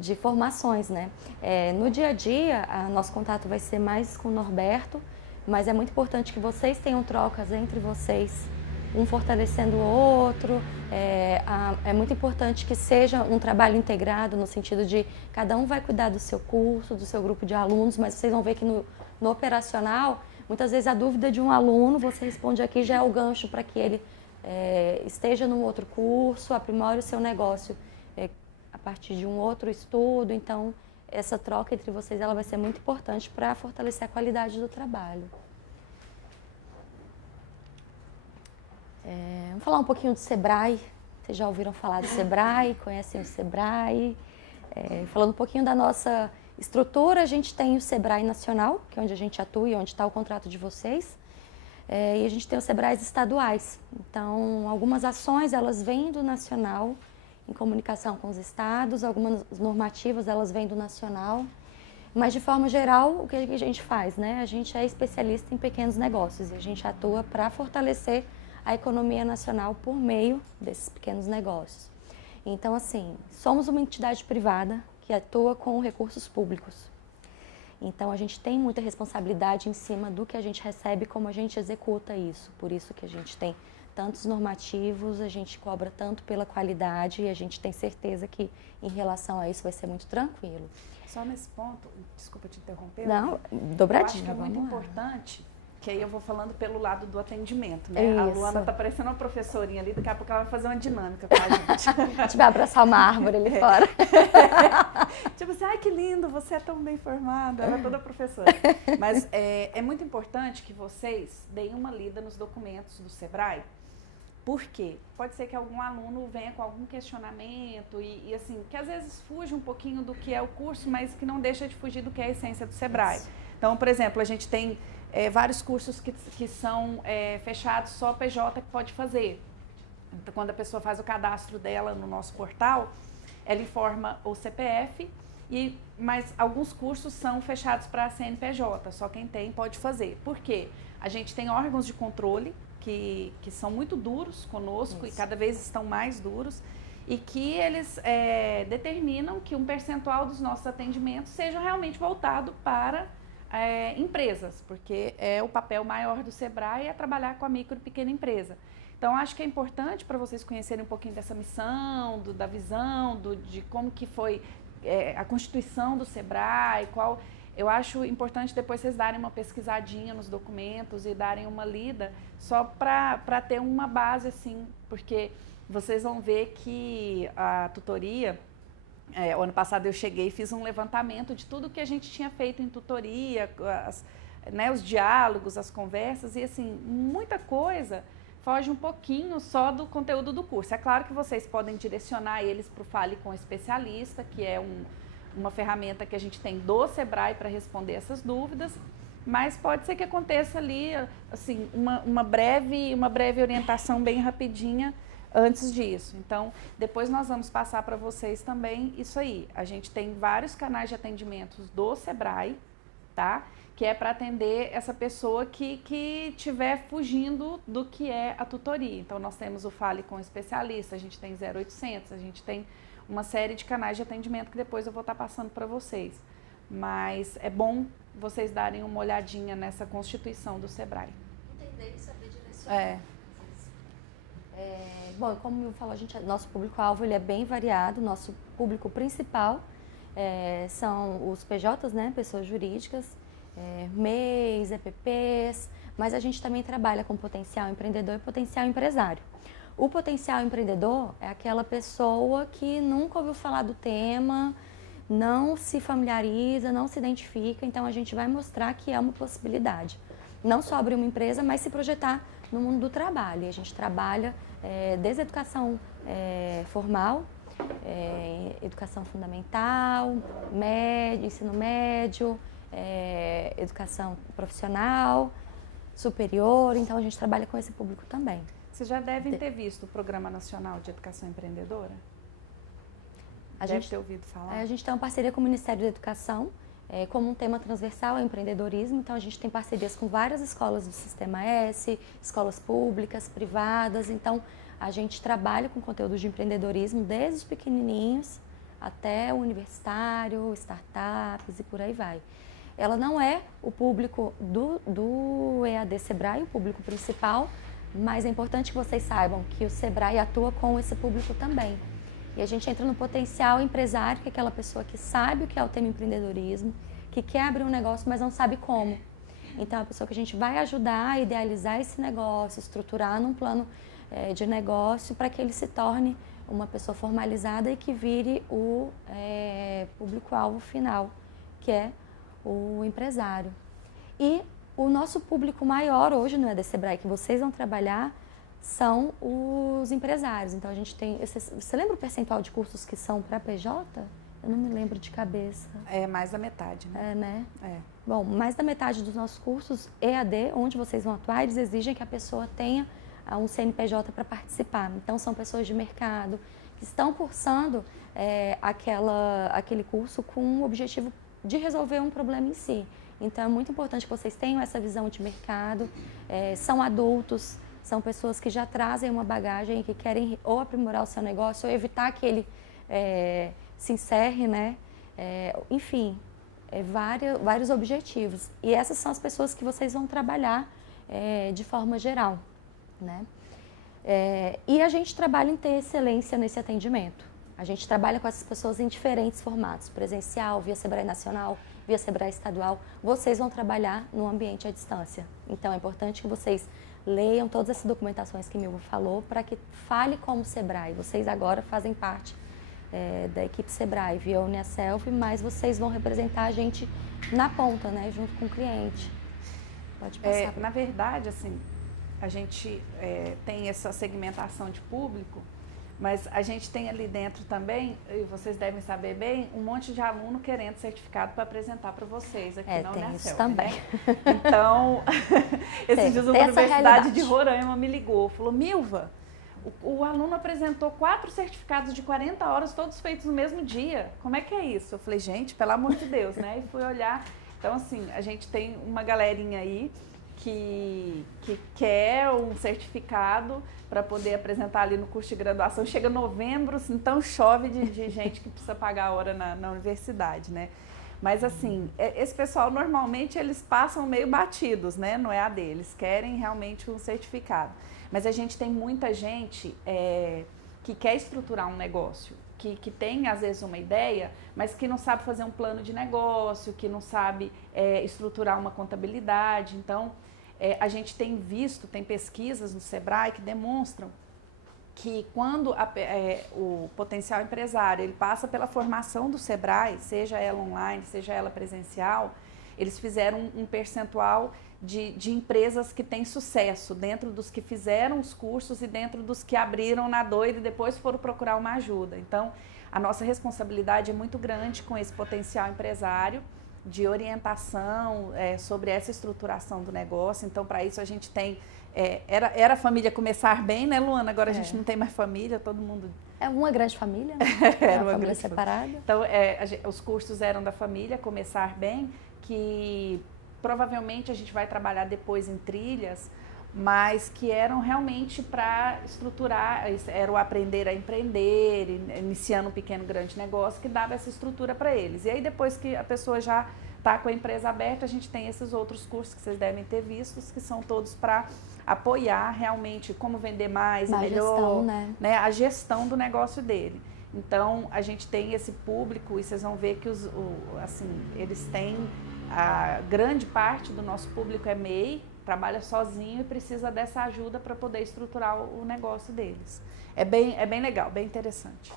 de formações, né? No dia a dia, nosso contato vai ser mais com o Norberto, mas é muito importante que vocês tenham trocas entre vocês, um fortalecendo o outro. É muito importante que seja um trabalho integrado, no sentido de cada um vai cuidar do seu curso, do seu grupo de alunos, mas vocês vão ver que no operacional, muitas vezes a dúvida de um aluno, você responde aqui, já é o gancho para que ele esteja num outro curso, aprimore o seu negócio a partir de um outro estudo. Então, essa troca entre vocês ela vai ser muito importante para fortalecer a qualidade do trabalho. Vamos falar um pouquinho do Sebrae. Vocês já ouviram falar do Sebrae? Conhecem o Sebrae? Falando um pouquinho da nossa estrutura, a gente tem o Sebrae Nacional, que é onde a gente atua e onde está o contrato de vocês. E a gente tem os Sebraes estaduais. Então, algumas ações elas vêm do nacional, em comunicação com os estados, algumas normativas elas vêm do nacional, mas de forma geral o que a gente faz, né? A gente é especialista em pequenos negócios e a gente atua para fortalecer a economia nacional por meio desses pequenos negócios. Então, assim, somos uma entidade privada que atua com recursos públicos. Então, a gente tem muita responsabilidade em cima do que a gente recebe, como a gente executa isso. Por isso que a gente tem tantos normativos, a gente cobra tanto pela qualidade e a gente tem certeza que em relação a isso vai ser muito tranquilo. Só nesse ponto, desculpa te interromper. Não, dobradinho. Eu acho que é muito importante, que aí eu vou falando pelo lado do atendimento, né? Isso. A Luana tá parecendo uma professorinha ali, daqui a pouco ela vai fazer uma dinâmica com a gente. A gente vai abraçar uma árvore ali fora. Tipo assim, ai que lindo, você é tão bem formada, ela é toda professora. Mas é muito importante que vocês deem uma lida nos documentos do Sebrae. Por quê? Pode ser que algum aluno venha com algum questionamento e assim, que às vezes fuge um pouquinho do que é o curso, mas que não deixa de fugir do que é a essência do Sebrae. Isso. Então, por exemplo, a gente tem vários cursos que são fechados, só PJ que pode fazer. Então, quando a pessoa faz o cadastro dela no nosso portal, ela informa o CPF, mas alguns cursos são fechados para a CNPJ, só quem tem pode fazer. Por quê? A gente tem órgãos de controle que são muito duros conosco. Isso. E cada vez estão mais duros, e que eles determinam que um percentual dos nossos atendimentos seja realmente voltado para empresas, porque o papel maior do Sebrae é trabalhar com a micro e pequena empresa. Então, acho que é importante para vocês conhecerem um pouquinho dessa missão, da visão, de como que foi a constituição do Sebrae, eu acho importante depois vocês darem uma pesquisadinha nos documentos e darem uma lida, só para ter uma base, assim, porque vocês vão ver que a tutoria, o ano passado eu cheguei e fiz um levantamento de tudo que a gente tinha feito em tutoria, os diálogos, as conversas, e assim, muita coisa foge um pouquinho só do conteúdo do curso. É claro que vocês podem direcionar eles para o Fale com Especialista, que é uma ferramenta que a gente tem do Sebrae para responder essas dúvidas, mas pode ser que aconteça ali, assim, uma breve orientação bem rapidinha antes disso. Então, depois nós vamos passar para vocês também isso aí. A gente tem vários canais de atendimentos do Sebrae, tá? Que é para atender essa pessoa que estiver fugindo do que é a tutoria. Então, nós temos o Fale com Especialista, a gente tem 0800, a gente tem uma série de canais de atendimento que depois eu vou estar passando para vocês. Mas é bom vocês darem uma olhadinha nessa constituição do Sebrae. Entender e saber direcionar. Bom, como eu falo, nosso público-alvo ele é bem variado. Nosso público principal são os PJs, né, pessoas jurídicas, MEIs, EPPs, mas a gente também trabalha com potencial empreendedor e potencial empresário. O potencial empreendedor é aquela pessoa que nunca ouviu falar do tema, não se familiariza, não se identifica, então a gente vai mostrar que é uma possibilidade. Não só abrir uma empresa, mas se projetar no mundo do trabalho. E a gente trabalha desde a educação formal, educação fundamental, ensino médio, educação profissional, superior, então a gente trabalha com esse público também. Vocês já devem ter visto o Programa Nacional de Educação Empreendedora? Deve ter ouvido falar. A gente tem uma parceria com o Ministério da Educação, como um tema transversal é empreendedorismo, então a gente tem parcerias com várias escolas do Sistema S, escolas públicas, privadas, então a gente trabalha com conteúdo de empreendedorismo desde os pequenininhos até o universitário, startups e por aí vai. Ela não é o público do EAD Sebrae, o público principal, mas é importante que vocês saibam que o Sebrae atua com esse público também. E a gente entra no potencial empresário, que é aquela pessoa que sabe o que é o tema empreendedorismo, que quer abrir um negócio, mas não sabe como. Então, é a pessoa que a gente vai ajudar a idealizar esse negócio, estruturar num plano de negócio para que ele se torne uma pessoa formalizada e que vire o público-alvo final, que é o empresário. E o nosso público maior hoje no EAD Sebrae, que vocês vão trabalhar, são os empresários. Então, a gente tem... Você lembra o percentual de cursos que são para PJ? Eu não me lembro de cabeça. É mais da metade, né? É, né? É. Bom, mais da metade dos nossos cursos EAD, onde vocês vão atuar, eles exigem que a pessoa tenha um CNPJ para participar. Então, são pessoas de mercado que estão cursando aquele curso com o objetivo de resolver um problema em si. Então, é muito importante que vocês tenham essa visão de mercado. São adultos, são pessoas que já trazem uma bagagem e que querem ou aprimorar o seu negócio ou evitar que ele se encerre, né? Enfim, vários objetivos. E essas são as pessoas que vocês vão trabalhar de forma geral, né? E a gente trabalha em ter excelência nesse atendimento. A gente trabalha com essas pessoas em diferentes formatos, presencial, via Sebrae Nacional, via Sebrae Estadual. Vocês vão trabalhar no ambiente à distância. Então, é importante que vocês leiam todas essas documentações que Milva falou para que fale como Sebrae. Vocês agora fazem parte da equipe Sebrae via UniaSelv, mas vocês vão representar a gente na ponta, né, junto com o cliente. Pode passar. Na verdade, assim, a gente tem essa segmentação de público, mas a gente tem ali dentro também, e vocês devem saber bem, um monte de aluno querendo certificado para apresentar para vocês aqui na tem UniaSelv, isso também. né? Então, esses dias uma universidade de Roraima me ligou, falou, Milva, o aluno apresentou 4 certificados de 40 horas, todos feitos no mesmo dia. Como é que é isso? Eu falei, gente, pelo amor de Deus, né? E fui olhar. Então, assim, a gente tem uma galerinha aí que quer um certificado para poder apresentar ali no curso de graduação. Chega novembro, assim, então chove de gente que precisa pagar a hora na universidade, né? Mas, assim, esse pessoal, normalmente, eles passam meio batidos, né? No EAD, eles querem realmente um certificado. Mas a gente tem muita gente que quer estruturar um negócio, que tem, às vezes, uma ideia, mas que não sabe fazer um plano de negócio, que não sabe estruturar uma contabilidade. Então, a gente tem visto, tem pesquisas no Sebrae que demonstram que quando o potencial empresário ele passa pela formação do Sebrae, seja ela online, seja ela presencial, eles fizeram um percentual de empresas que têm sucesso dentro dos que fizeram os cursos e dentro dos que abriram na doida e depois foram procurar uma ajuda. Então, a nossa responsabilidade é muito grande com esse potencial empresário de orientação sobre essa estruturação do negócio. Então, para isso a gente tem... Era a família começar bem, né, Luana? Agora a gente não tem mais família, todo mundo... É uma grande família, né? Era uma família separada. Então, os cursos eram da família Começar Bem, que provavelmente a gente vai trabalhar depois em trilhas, mas que eram realmente para estruturar, era o aprender a empreender, iniciando um pequeno, grande negócio, que dava essa estrutura para eles. E aí depois que a pessoa já está com a empresa aberta, a gente tem esses outros cursos que vocês devem ter vistos, que são todos para apoiar realmente como vender mais e melhor, gestão, né? A gestão do negócio dele. Então, a gente tem esse público e vocês vão ver que eles têm, a grande parte do nosso público é MEI, trabalha sozinho e precisa dessa ajuda para poder estruturar o negócio deles. É bem legal, bem interessante.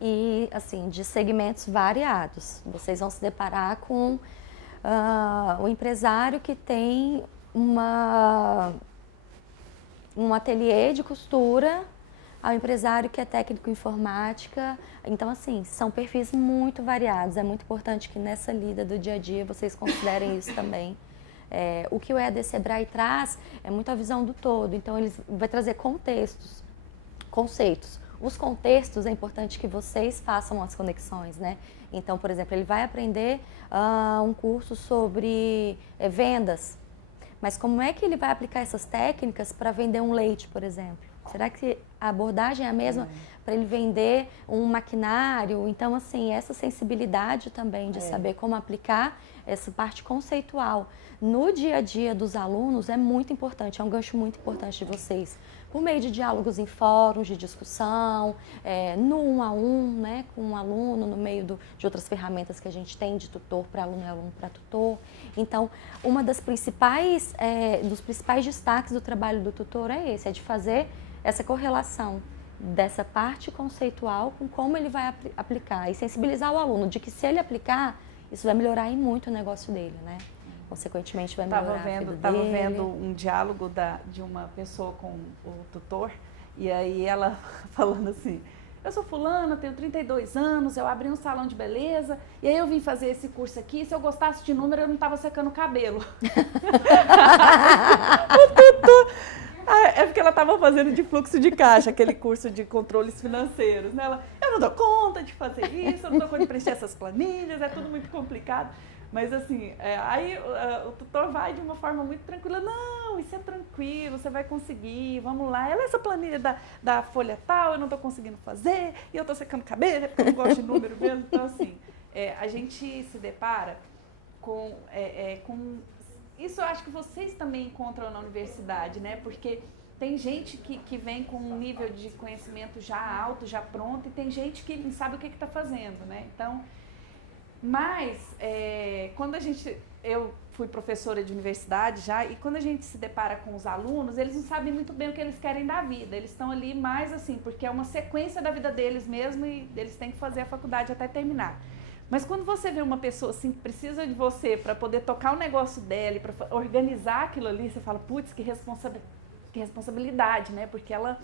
E, assim, de segmentos variados. Vocês vão se deparar com um empresário que tem um ateliê de costura, ao empresário que é técnico em informática. Então, assim, são perfis muito variados. É muito importante que nessa lida do dia a dia vocês considerem isso também. O que o EAD Sebrae traz é muito a visão do todo. Então, ele vai trazer conceitos. Os contextos é importante que vocês façam as conexões, né? Então, por exemplo, ele vai aprender um curso sobre vendas. Mas como é que ele vai aplicar essas técnicas para vender um leite, por exemplo? Será que a abordagem é a mesma para ele vender um maquinário. Então, assim, essa sensibilidade também de saber como aplicar essa parte conceitual no dia a dia dos alunos é muito importante, é um gancho muito importante de vocês. Por meio de diálogos em fóruns de discussão, no 1 a 1, né, com um aluno, no meio de outras ferramentas que a gente tem de tutor para aluno e aluno para tutor. Então, uma dos principais destaques do trabalho do tutor é esse, é de fazer essa correlação dessa parte conceitual com como ele vai aplicar e sensibilizar o aluno de que se ele aplicar, isso vai melhorar aí muito o negócio dele, né? Consequentemente vai melhorar a vida dele. Estava vendo um diálogo de uma pessoa com o tutor e aí ela falando assim, eu sou fulana, tenho 32 anos, eu abri um salão de beleza e aí eu vim fazer esse curso aqui, se eu gostasse de número eu não estava secando o cabelo. O tutor... É porque ela estava fazendo de fluxo de caixa, aquele curso de controles financeiros, né? Eu não dou conta de fazer isso, eu não dou conta de preencher essas planilhas, é tudo muito complicado. Mas assim, aí o tutor vai de uma forma muito tranquila, não, isso é tranquilo, você vai conseguir, vamos lá. Ela é essa planilha da folha tal, eu não estou conseguindo fazer, e eu estou secando cabelo, é porque eu não gosto de número mesmo. Então assim, a gente se depara com isso, eu acho que vocês também encontram na universidade, né? Porque tem gente que vem com um nível de conhecimento já alto, já pronto, e tem gente que não sabe o que está fazendo, né? Então, mas quando eu fui professora de universidade já, e quando a gente se depara com os alunos, eles não sabem muito bem o que eles querem da vida. Eles estão ali mais assim, porque é uma sequência da vida deles mesmo e eles têm que fazer a faculdade até terminar. Mas quando você vê uma pessoa assim que precisa de você para poder tocar o negócio dela e para organizar aquilo ali, você fala, putz, que responsabilidade, né? Porque ela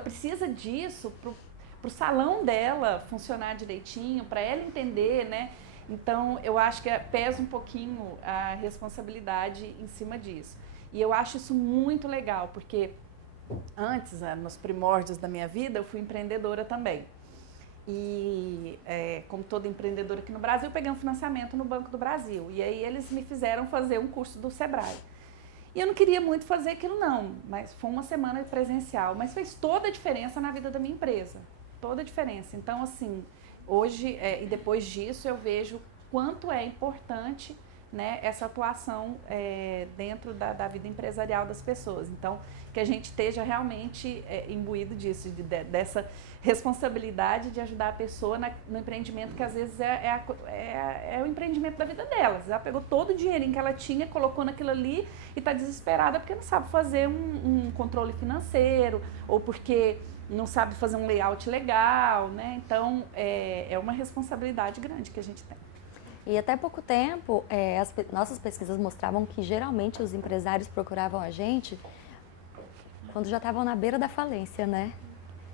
precisa disso pro salão dela funcionar direitinho, para ela entender, né? Então, eu acho que pesa um pouquinho a responsabilidade em cima disso. E eu acho isso muito legal, porque antes, nos primórdios da minha vida, eu fui empreendedora também. E, como toda empreendedora aqui no Brasil, eu peguei um financiamento no Banco do Brasil. E aí eles me fizeram fazer um curso do Sebrae. E eu não queria muito fazer aquilo não, mas foi uma semana presencial. Mas fez toda a diferença na vida da minha empresa. Toda a diferença. Então, assim, hoje e depois disso eu vejo quanto é importante, né, essa atuação dentro da vida empresarial das pessoas. Então, que a gente esteja realmente imbuído disso, dessa responsabilidade de ajudar a pessoa no empreendimento que às vezes é o empreendimento da vida delas. Ela pegou todo o dinheirinho que ela tinha, colocou naquilo ali e está desesperada porque não sabe fazer um controle financeiro ou porque não sabe fazer um layout legal, né? Então, é uma responsabilidade grande que a gente tem. E até pouco tempo, nossas pesquisas mostravam que geralmente os empresários procuravam a gente quando já estavam na beira da falência, né?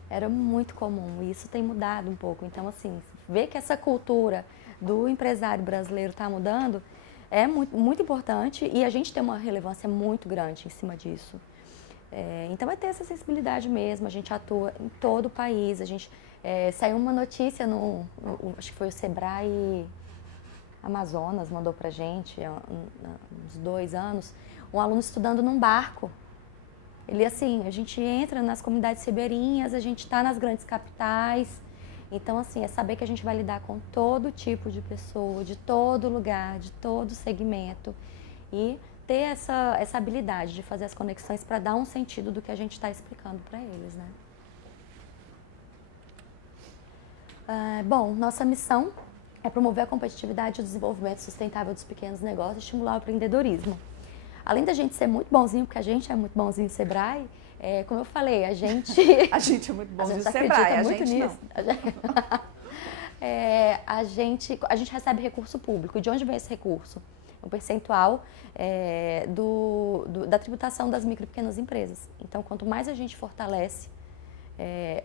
Era muito comum e isso tem mudado um pouco. Então, assim, ver que essa cultura do empresário brasileiro está mudando é muito, muito importante e a gente tem uma relevância muito grande em cima disso. Então, é ter essa sensibilidade mesmo, a gente atua em todo o país. Saiu uma notícia, acho que foi o Sebrae Amazonas, mandou pra gente há uns 2 anos, um aluno estudando num barco. Ele, assim, a gente entra nas comunidades ribeirinhas, a gente está nas grandes capitais. Então, assim, é saber que a gente vai lidar com todo tipo de pessoa, de todo lugar, de todo segmento. E ter essa habilidade de fazer as conexões para dar um sentido do que a gente está explicando para eles, né? Bom, nossa missão é promover a competitividade e o desenvolvimento sustentável dos pequenos negócios e estimular o empreendedorismo. Além da gente ser muito bonzinho, porque a gente é muito bonzinho no Sebrae, como eu falei, a gente... A gente é muito bonzinho no Sebrae, acredita a muito gente nisso. A gente recebe recurso público. E de onde vem esse recurso? Um percentual da tributação das micro e pequenas empresas. Então, quanto mais a gente fortalece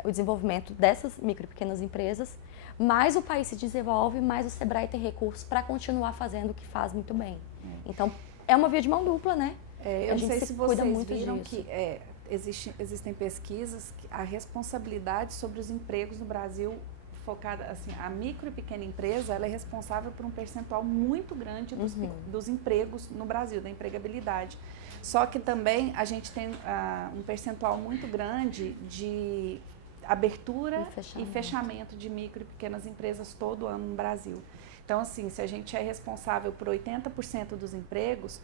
o desenvolvimento dessas micro e pequenas empresas, mais o país se desenvolve, mais o Sebrae tem recursos para continuar fazendo o que faz muito bem. Então, é uma via de mão dupla, né? Eu não sei se vocês viram que existem pesquisas que a responsabilidade sobre os empregos no Brasil focada, assim, a micro e pequena empresa, ela é responsável por um percentual muito grande dos empregos no Brasil, da empregabilidade. Só que também a gente tem um percentual muito grande de abertura e fechamento de micro e pequenas empresas todo ano no Brasil. Então, assim, se a gente é responsável por 80% dos empregos,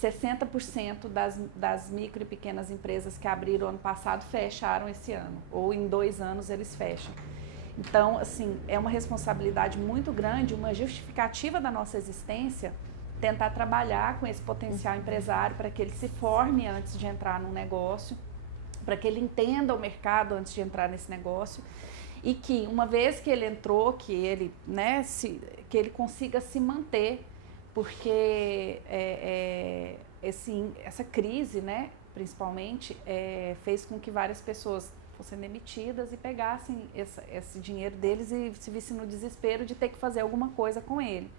60% das micro e pequenas empresas que abriram ano passado fecharam esse ano, ou em 2 anos eles fecham. Então, assim, é uma responsabilidade muito grande, uma justificativa da nossa existência, tentar trabalhar com esse potencial empresário para que ele se forme antes de entrar num negócio, para que ele entenda o mercado antes de entrar nesse negócio e que, uma vez que ele entrou, que ele, né, que ele consiga se manter, porque essa crise, né, principalmente, fez com que várias pessoas fossem demitidas e pegassem esse dinheiro deles e se vissem no desespero de ter que fazer alguma coisa com ele.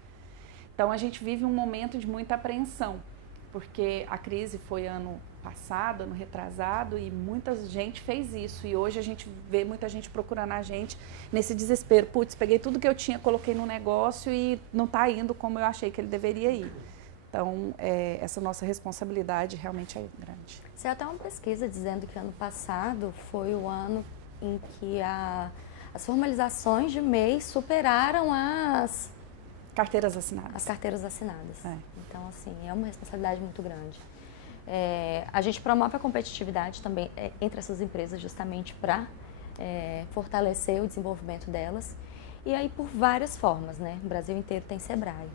Então, a gente vive um momento de muita apreensão, porque a crise foi ano passado, ano retrasado, e muita gente fez isso. E hoje a gente vê muita gente procurando a gente nesse desespero. Putz, peguei tudo que eu tinha, coloquei no negócio e não está indo como eu achei que ele deveria ir. Então, essa nossa responsabilidade realmente é grande. Você até uma pesquisa dizendo que ano passado foi o ano em que as formalizações de MEI superaram as carteiras assinadas. As carteiras assinadas. Então, assim, é uma responsabilidade muito grande. A gente promove a competitividade também entre essas empresas justamente para fortalecer o desenvolvimento delas. E aí por várias formas, né? O Brasil inteiro tem Sebrae.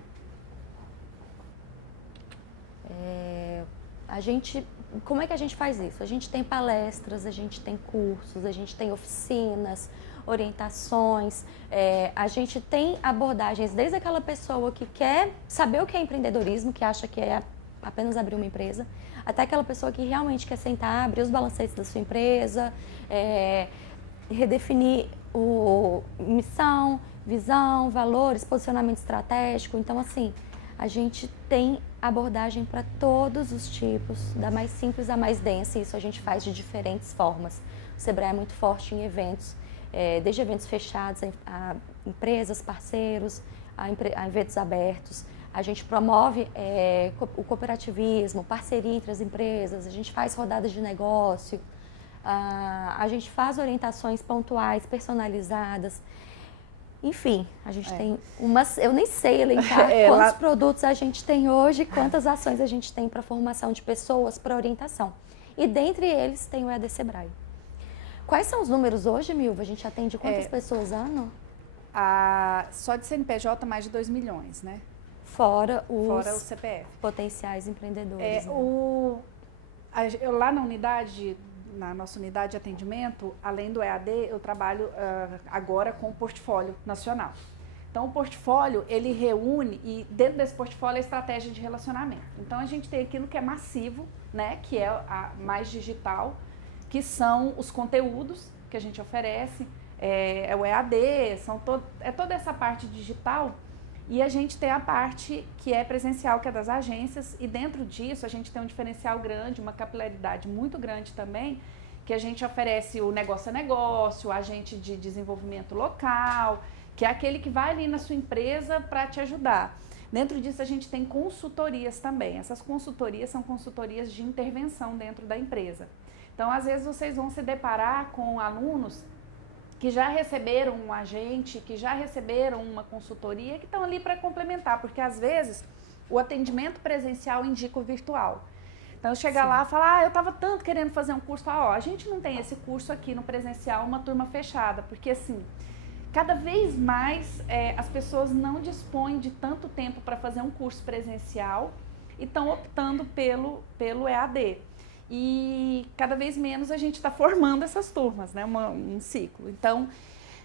Como é que a gente faz isso? A gente tem palestras, a gente tem cursos, a gente tem oficinas, orientações, a gente tem abordagens desde aquela pessoa que quer saber o que é empreendedorismo, que acha que é apenas abrir uma empresa, até aquela pessoa que realmente quer sentar, abrir os balancetes da sua empresa, redefinir missão, visão, valores, posicionamento estratégico. Então, assim, a gente tem abordagem para todos os tipos, da mais simples à mais densa, e isso a gente faz de diferentes formas. O Sebrae é muito forte em eventos, desde eventos fechados a empresas, parceiros, a eventos abertos. A gente promove o cooperativismo, parceria entre as empresas, a gente faz rodadas de negócio, a gente faz orientações pontuais, personalizadas. Enfim, a gente tem eu nem sei elencar quantos produtos a gente tem hoje, quantas ações a gente tem para formação de pessoas, para orientação. E dentre eles tem o EAD Sebrae. Quais são os números hoje, Milva? A gente atende quantas pessoas ano? Só de CNPJ, mais de 2 milhões, né? Fora o CPF. Potenciais empreendedores. Lá na nossa unidade de atendimento, além do EAD, eu trabalho agora com o portfólio nacional. Então, o portfólio, ele reúne, e dentro desse portfólio, a estratégia de relacionamento. Então, a gente tem aquilo que é massivo, né, que é a mais digital, que são os conteúdos que a gente oferece, o EAD, toda essa parte digital. E a gente tem a parte que é presencial, que é das agências, e dentro disso a gente tem um diferencial grande, uma capilaridade muito grande também, que a gente oferece o negócio a negócio, o agente de desenvolvimento local, que é aquele que vai ali na sua empresa para te ajudar. Dentro disso a gente tem consultorias também. Essas consultorias são consultorias de intervenção dentro da empresa. Então, às vezes vocês vão se deparar com alunos que já receberam um agente, que já receberam uma consultoria, que estão ali para complementar, porque às vezes o atendimento presencial indica o virtual. Então, chega lá e fala, eu estava tanto querendo fazer um curso, a gente não tem esse curso aqui no presencial, uma turma fechada, porque assim, cada vez mais as pessoas não dispõem de tanto tempo para fazer um curso presencial e estão optando pelo EAD. E cada vez menos a gente está formando essas turmas, né? Um ciclo. Então,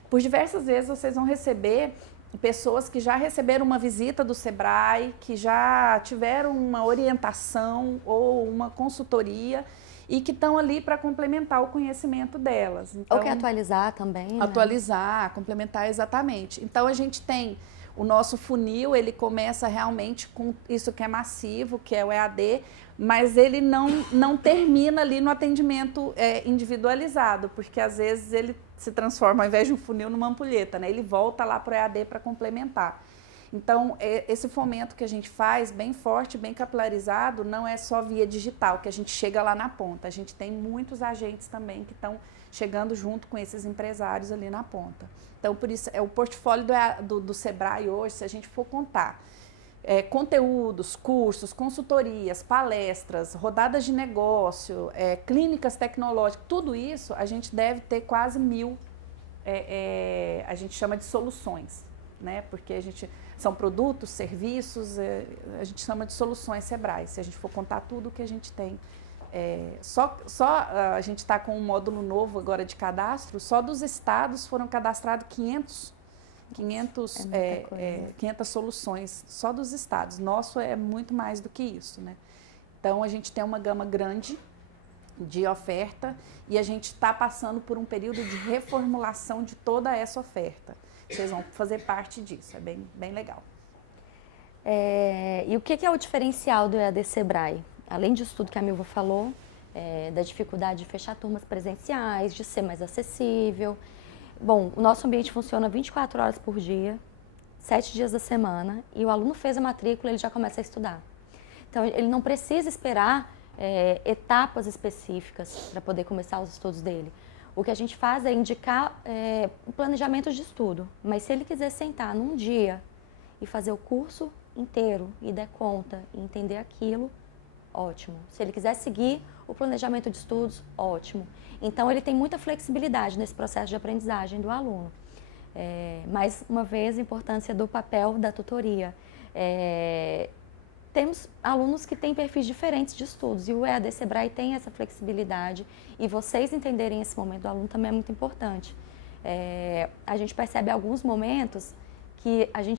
por diversas vezes vocês vão receber pessoas que já receberam uma visita do Sebrae, que já tiveram uma orientação ou uma consultoria e que estão ali para complementar o conhecimento delas. Então, ou que atualizar também, né? Atualizar, complementar, exatamente. Então, a gente tem o nosso funil, ele começa realmente com isso que é massivo, que é o EAD, mas ele não termina ali no atendimento individualizado, porque às vezes ele se transforma, ao invés de um funil, numa ampulheta, né? Ele volta lá para o EAD para complementar. Então, esse fomento que a gente faz, bem forte, bem capilarizado, não é só via digital, que a gente chega lá na ponta. A gente tem muitos agentes também que estão chegando junto com esses empresários ali na ponta. Então, por isso, o portfólio do Sebrae hoje, se a gente for contar, conteúdos, cursos, consultorias, palestras, rodadas de negócio, clínicas tecnológicas, tudo isso a gente deve ter quase 1.000, a gente chama de soluções, né? Porque são produtos, serviços, a gente chama de soluções Sebrae, se a gente for contar tudo que a gente tem. A gente está com um módulo novo agora de cadastro, só dos estados foram cadastrados 500 soluções, só dos estados. Nosso é muito mais do que isso, né? Então, a gente tem uma gama grande de oferta e a gente está passando por um período de reformulação de toda essa oferta. Vocês vão fazer parte disso, é bem, bem legal. E o que é o diferencial do EAD Sebrae? Além disso tudo que a Milva falou, da dificuldade de fechar turmas presenciais, de ser mais acessível. Bom, o nosso ambiente funciona 24 horas por dia, 7 dias da semana, e o aluno fez a matrícula, ele já começa a estudar. Então, ele não precisa esperar etapas específicas para poder começar os estudos dele. O que a gente faz é indicar o planejamento de estudo, mas se ele quiser sentar num dia e fazer o curso inteiro e der conta e entender aquilo, ótimo. Se ele quiser seguir o planejamento de estudos, ótimo. Então, ele tem muita flexibilidade nesse processo de aprendizagem do aluno. Mais uma vez, a importância do papel da tutoria. Temos alunos que têm perfis diferentes de estudos e o EAD Sebrae tem essa flexibilidade e vocês entenderem esse momento do aluno também é muito importante. A gente percebe alguns momentos que a gente